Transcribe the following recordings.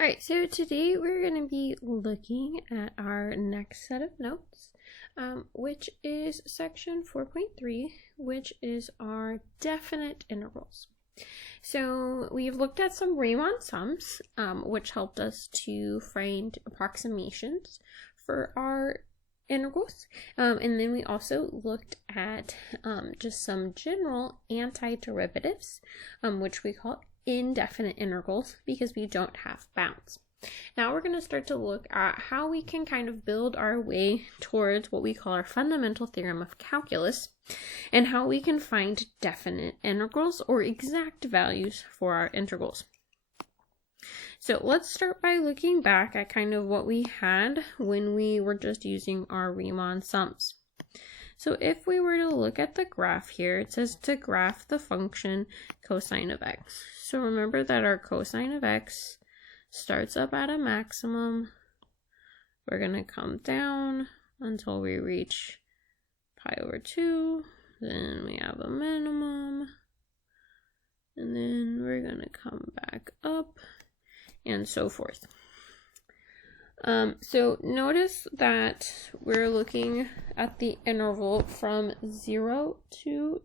All right, so today we're going to be looking at our next set of notes, which is section 4.3, which is our definite intervals. So we've looked at some Riemann sums, which helped us to find approximations for our integrals, and then we also looked at just some general antiderivatives, which we call indefinite integrals because we don't have bounds. Now we're going to start to look at how we can kind of build our way towards what we call our fundamental theorem of calculus and how we can find definite integrals or exact values for our integrals. So let's start by looking back at kind of what we had when we were just using our Riemann sums. So if we were to look at the graph here, it says to graph the function cosine of x. So remember that our cosine of x starts up at a maximum. We're going to come down until we reach pi over 2. Then we have a minimum. And then we're going to come back up and so forth. So notice that we're looking at the interval from 0 to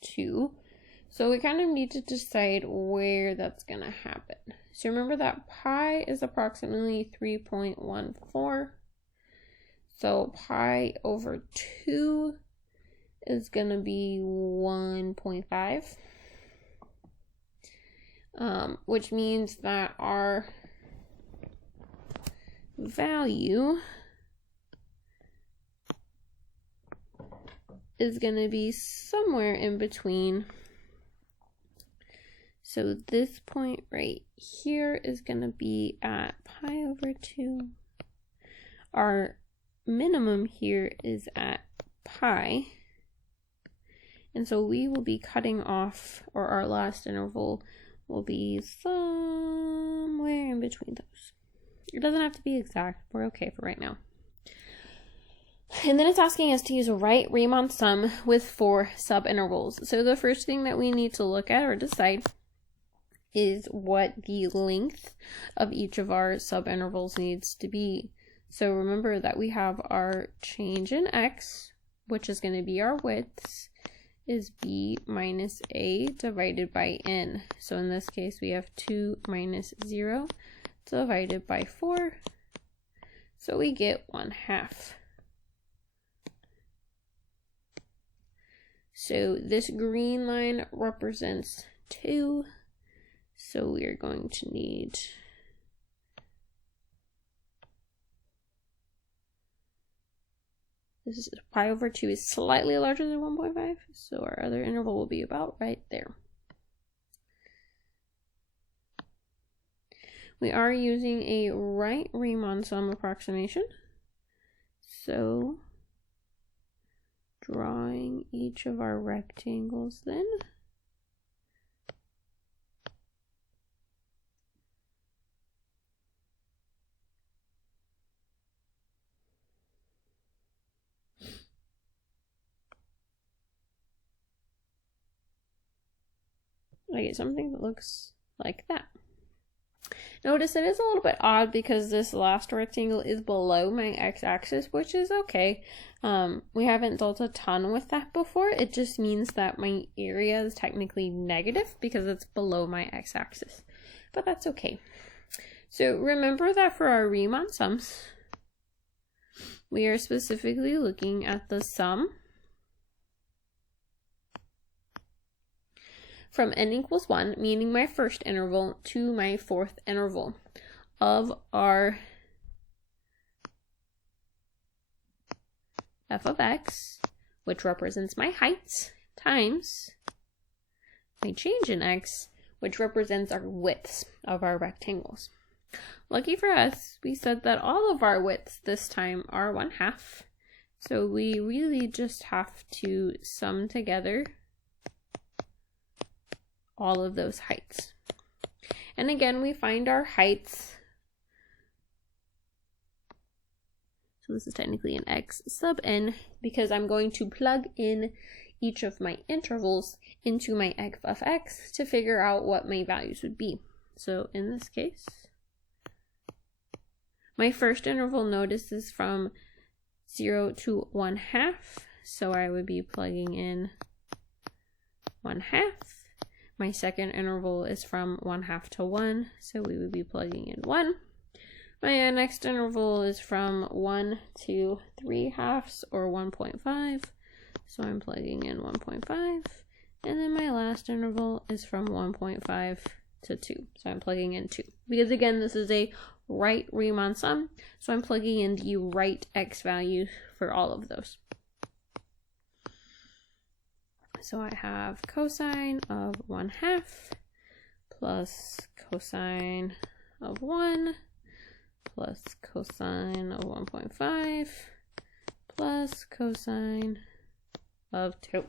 2. So we kind of need to decide where that's going to happen. So remember that pi is approximately 3.14. So pi over 2 is going to be 1.5. Which means that our value is going to be somewhere in between. So this point right here is going to be at pi over 2. Our minimum here is at pi. And so we will be cutting off, or our last interval will be somewhere in between those. It doesn't have to be exact. We're okay for right now. And then it's asking us to use a right Riemann sum with 4 subintervals. So the first thing that we need to look at or decide is what the length of each of our subintervals needs to be. So remember that we have our change in x, which is going to be our widths, is b minus a divided by n. So in this case, we have 2 minus 0 divided by 4. So we get 1/2. So this green line represents 2. So we are going to need this is pi over 2 is slightly larger than 1.5, so our other interval will be about right there. We are using a right Riemann sum approximation. So drawing each of our rectangles then. I get something that looks like that. Notice it is a little bit odd because this last rectangle is below my x-axis, which is okay. We haven't dealt a ton with that before. It just means that my area is technically negative because it's below my x-axis, but that's okay. So remember that for our Riemann sums, we are specifically looking at the sum from n equals 1, meaning my first interval, to my fourth interval of our f of x, which represents my heights, times my change in x, which represents our widths of our rectangles. Lucky for us, we said that all of our widths this time are 1/2. So we really just have to sum together all of those heights. And again, we find our heights. So this is technically an x sub n because I'm going to plug in each of my intervals into my f of x to figure out what my values would be. So in this case, My first interval, notice, is from 0 to 1/2. So I would be plugging in 1/2. My second interval is from 1/2 to 1. So we would be plugging in 1. My next interval is from 1 to 3/2 or 1.5. So I'm plugging in 1.5. And then my last interval is from 1.5 to 2. So I'm plugging in 2. Because again, this is a right Riemann sum. So I'm plugging in the right x value for all of those. So I have cosine of 1/2 plus cosine of 1 plus cosine of 1.5 plus cosine of 2.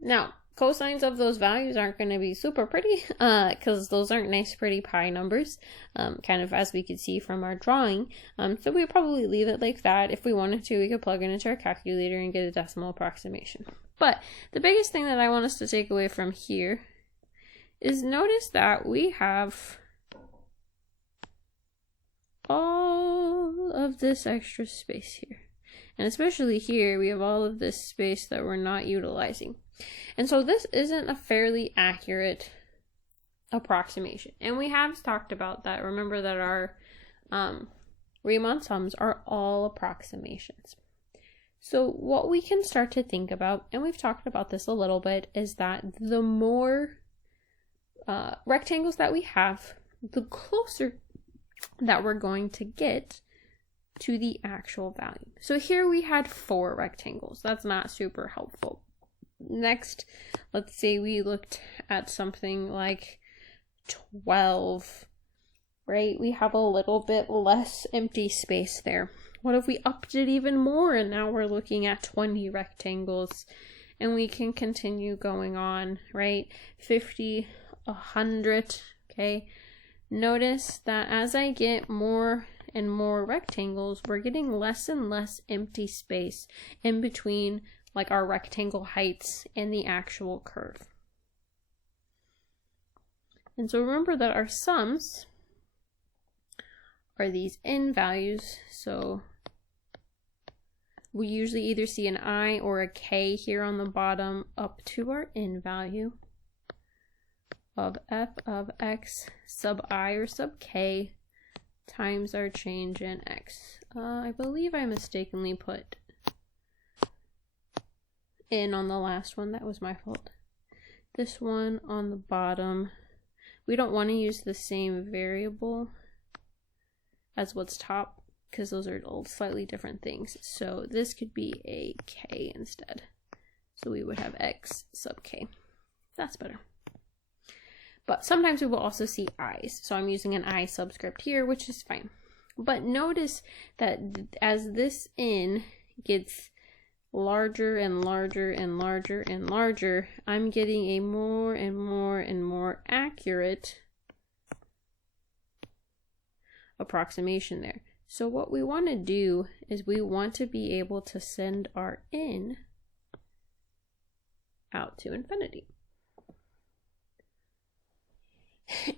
Now, cosines of those values aren't going to be super pretty because those aren't nice, pretty pi numbers, kind of as we could see from our drawing. So we probably leave it like that. If we wanted to, we could plug it into our calculator and get a decimal approximation. But the biggest thing that I want us to take away from here is notice that we have all of this extra space here. And especially here, we have all of this space that we're not utilizing. And so this isn't a fairly accurate approximation. And we have talked about that. Remember that our Riemann sums are all approximations. So what we can start to think about, and we've talked about this a little bit, is that the more rectangles that we have, the closer that we're going to get to the actual value. So here we had 4 rectangles. That's not super helpful. Next, let's say we looked at something like 12, right? We have a little bit less empty space there. What if we upped it even more and now we're looking at 20 rectangles, and we can continue going on, right? 50, 100, okay? Notice that as I get more and more rectangles, we're getting less and less empty space in between like our rectangle heights and the actual curve. And so remember that our sums are these n values. So we usually either see an I or a K here on the bottom up to our n value of f of x sub I or sub k times our change in x. I believe I mistakenly put n on the last one. That was my fault. This one on the bottom, we don't want to use the same variable as what's top because those are slightly different things. So this could be a k instead. So we would have x sub k. That's better. But sometimes we will also see i's. So I'm using an I subscript here, which is fine. But notice that as this n gets larger and larger and larger and larger, I'm getting a more and more and more accurate approximation there. So what we want to do is we want to be able to send our n out to infinity.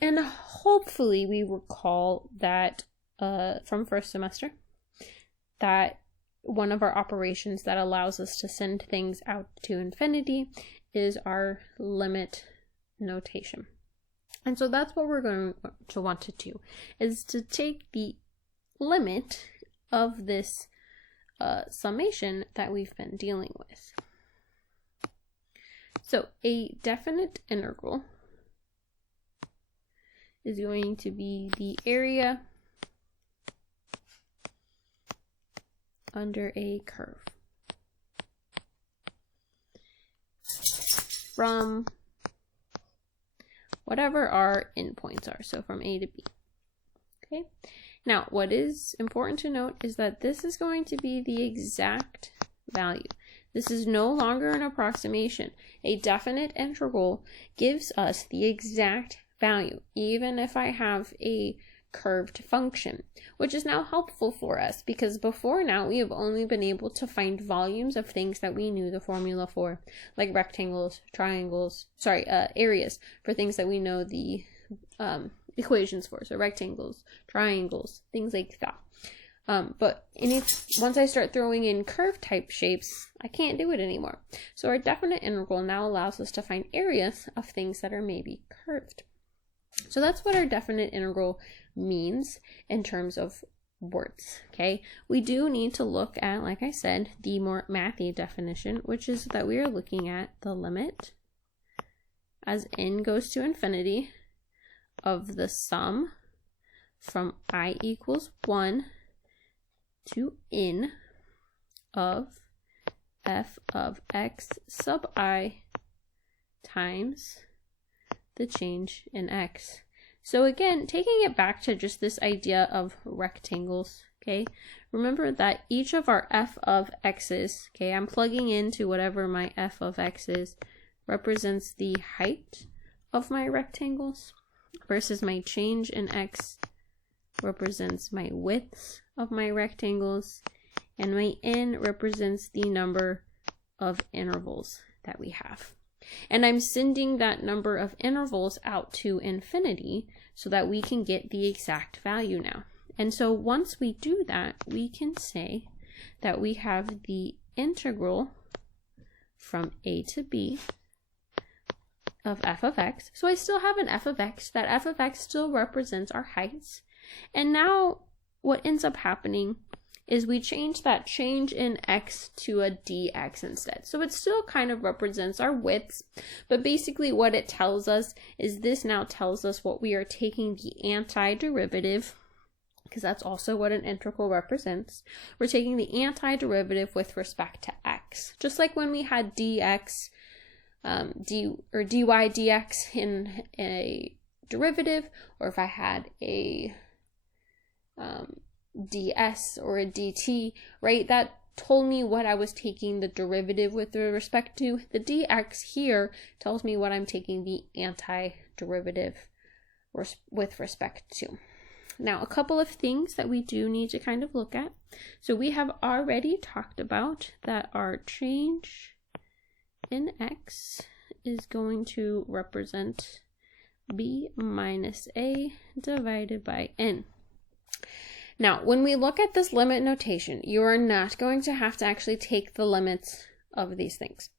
And hopefully we recall that from first semester that one of our operations that allows us to send things out to infinity is our limit notation. And so that's what we're going to want to do, is to take the limit of this summation that we've been dealing with. So a definite integral is going to be the area under a curve from whatever our endpoints are, so from A to B. Okay. Now, what is important to note is that this is going to be the exact value. This is no longer an approximation. A definite integral gives us the exact value, even if I have a curved function, which is now helpful for us because before now we have only been able to find volumes of things that we knew the formula for, like rectangles, triangles, areas for things that we know the equations for, so rectangles, triangles, things like that. But once I start throwing in curve type shapes, I can't do it anymore. So our definite integral now allows us to find areas of things that are maybe curved. So that's what our definite integral means in terms of words, okay? We do need to look at, like I said, the more mathy definition, which is that we are looking at the limit as n goes to infinity of the sum from I equals 1 to n of f of x sub I times the change in x. So again, taking it back to just this idea of rectangles, okay? Remember that each of our f of x's, okay, I'm plugging into whatever my f of x is, represents the height of my rectangles, versus my change in x represents my width of my rectangles, and my n represents the number of intervals that we have. And I'm sending that number of intervals out to infinity so that we can get the exact value now. And so once we do that, we can say that we have the integral from a to b of f of x. So I still have an f of x. That f of x still represents our heights. And now what ends up happening is we change that change in x to a dx instead. So it still kind of represents our widths, but basically what it tells us is this now tells us what we are taking the antiderivative, because that's also what an integral represents. We're taking the antiderivative with respect to x. Just like when we had dx, dy dx in a derivative, or if I had a ds or a dt, right? That told me what I was taking the derivative with respect to. The dx here tells me what I'm taking the antiderivative with respect to. Now, a couple of things that we do need to kind of look at. So we have already talked about that our change in x is going to represent b minus a divided by n. Now, when we look at this limit notation, you are not going to have to actually take the limits of these things.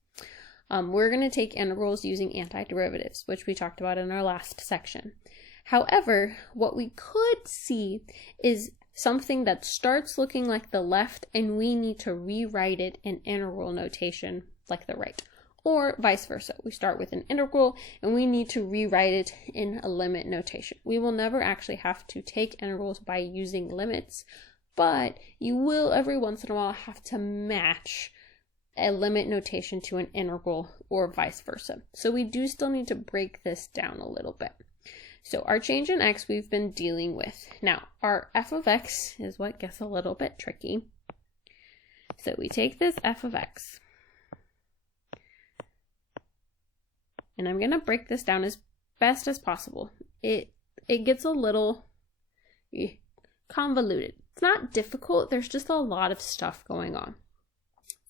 We're going to take integrals using antiderivatives, which we talked about in our last section. However, what we could see is something that starts looking like the left, and we need to rewrite it in integral notation like the right. Or vice versa. We start with an integral and we need to rewrite it in a limit notation. We will never actually have to take integrals by using limits, but you will every once in a while have to match a limit notation to an integral or vice versa. So we do still need to break this down a little bit. So our change in x we've been dealing with. Now our f of x is what gets a little bit tricky. So we take this f of x, and I'm going to break this down as best as possible. It gets a little convoluted. It's not difficult, there's just a lot of stuff going on.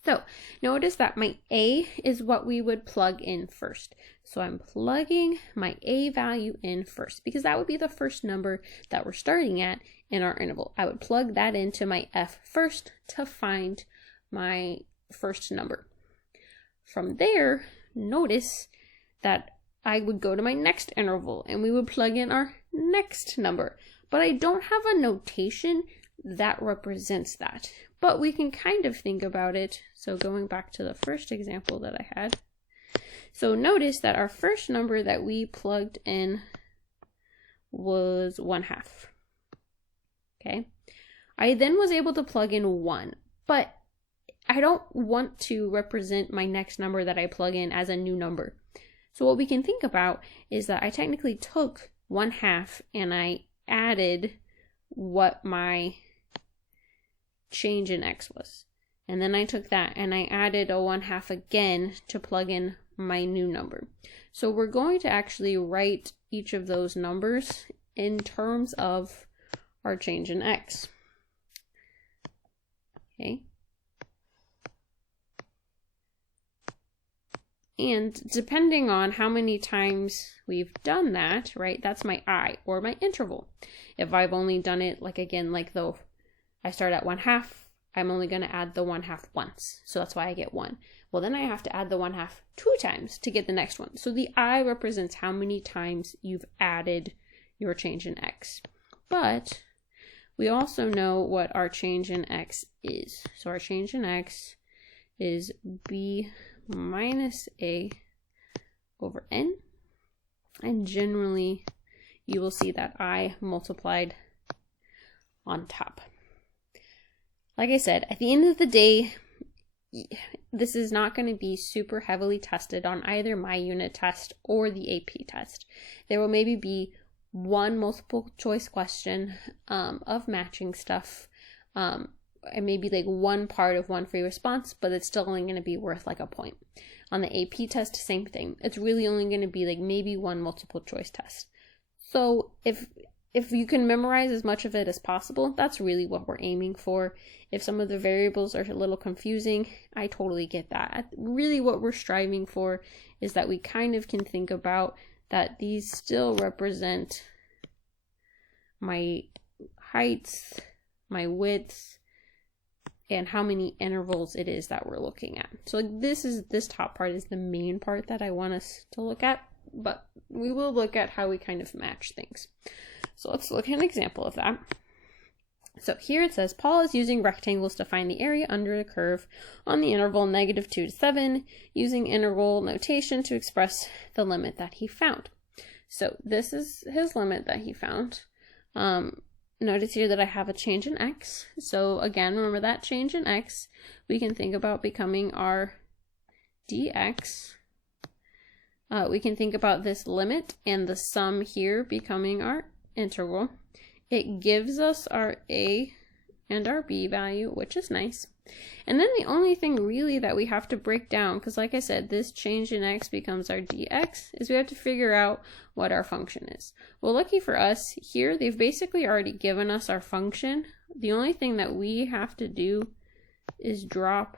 So notice that my a is what we would plug in first. So I'm plugging my a value in first, because that would be the first number that we're starting at in our interval. I would plug that into my f first to find my first number. From there, notice that I would go to my next interval and we would plug in our next number. But I don't have a notation that represents that. But we can kind of think about it. So going back to the first example that I had. So notice that our first number that we plugged in was 1/2. Okay. I then was able to plug in 1, but I don't want to represent my next number that I plug in as a new number. So what we can think about is that I technically took 1/2 and I added what my change in x was. And then I took that and I added a 1/2 again to plug in my new number. So we're going to actually write each of those numbers in terms of our change in x. Okay. And depending on how many times we've done that, right, that's my I, or my interval. If I've only done it, like again, like though I start at 1/2, I'm only going to add the 1/2 once. So that's why I get 1. Well, then I have to add the 1/2 2 times to get the next one. So the I represents how many times you've added your change in x. But we also know what our change in x is. So our change in x is b minus a over n. And generally, you will see that I multiplied on top. Like I said, at the end of the day, this is not going to be super heavily tested on either my unit test or the AP test. There will maybe be one multiple choice question of matching stuff, and maybe like one part of one free response, but it's still only going to be worth like a point. On the AP test, same thing. It's really only going to be like maybe one multiple choice test. So if you can memorize as much of it as possible, that's really what we're aiming for. If some of the variables are a little confusing, I totally get that. Really what we're striving for is that we kind of can think about that these still represent my heights, my widths, and how many intervals it is that we're looking at. So like this top part is the main part that I want us to look at, but we will look at how we kind of match things. So let's look at an example of that. So here it says, Paul is using rectangles to find the area under the curve on the interval -2 to 7, using integral notation to express the limit that he found. So this is his limit that he found. Notice here that I have a change in x. So again, remember that change in x, we can think about becoming our dx. We can think about this limit and the sum here becoming our integral. It gives us our a and our b value, which is nice. And then the only thing really that we have to break down, because like I said, this change in x becomes our dx, is we have to figure out what our function is. Well, lucky for us, here they've basically already given us our function. The only thing that we have to do is drop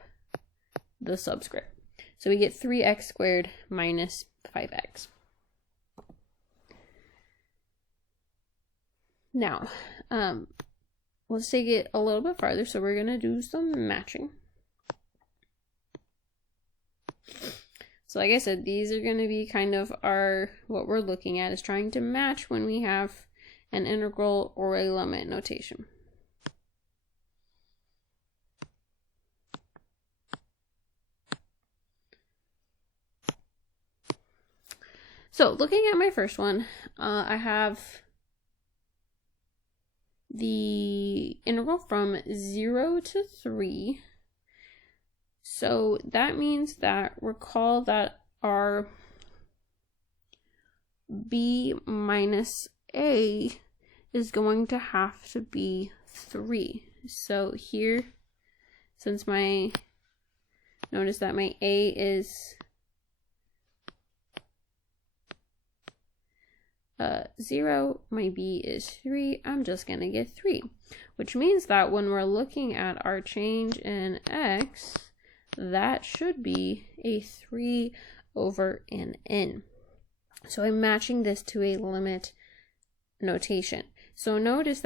the subscript. So we get 3x squared minus 5x. Now, let's take it a little bit farther. So we're going to do some matching. So like I said, these are going to be kind of what we're looking at is trying to match when we have an integral or a limit notation. So looking at my first one, I have the integral from 0 to 3. So that means that recall that our b minus a is going to have to be 3. So here, since notice that my a is 0, my b is 3, I'm just going to get 3. Which means that when we're looking at our change in x, that should be a 3 over an n. So I'm matching this to a limit notation. So notice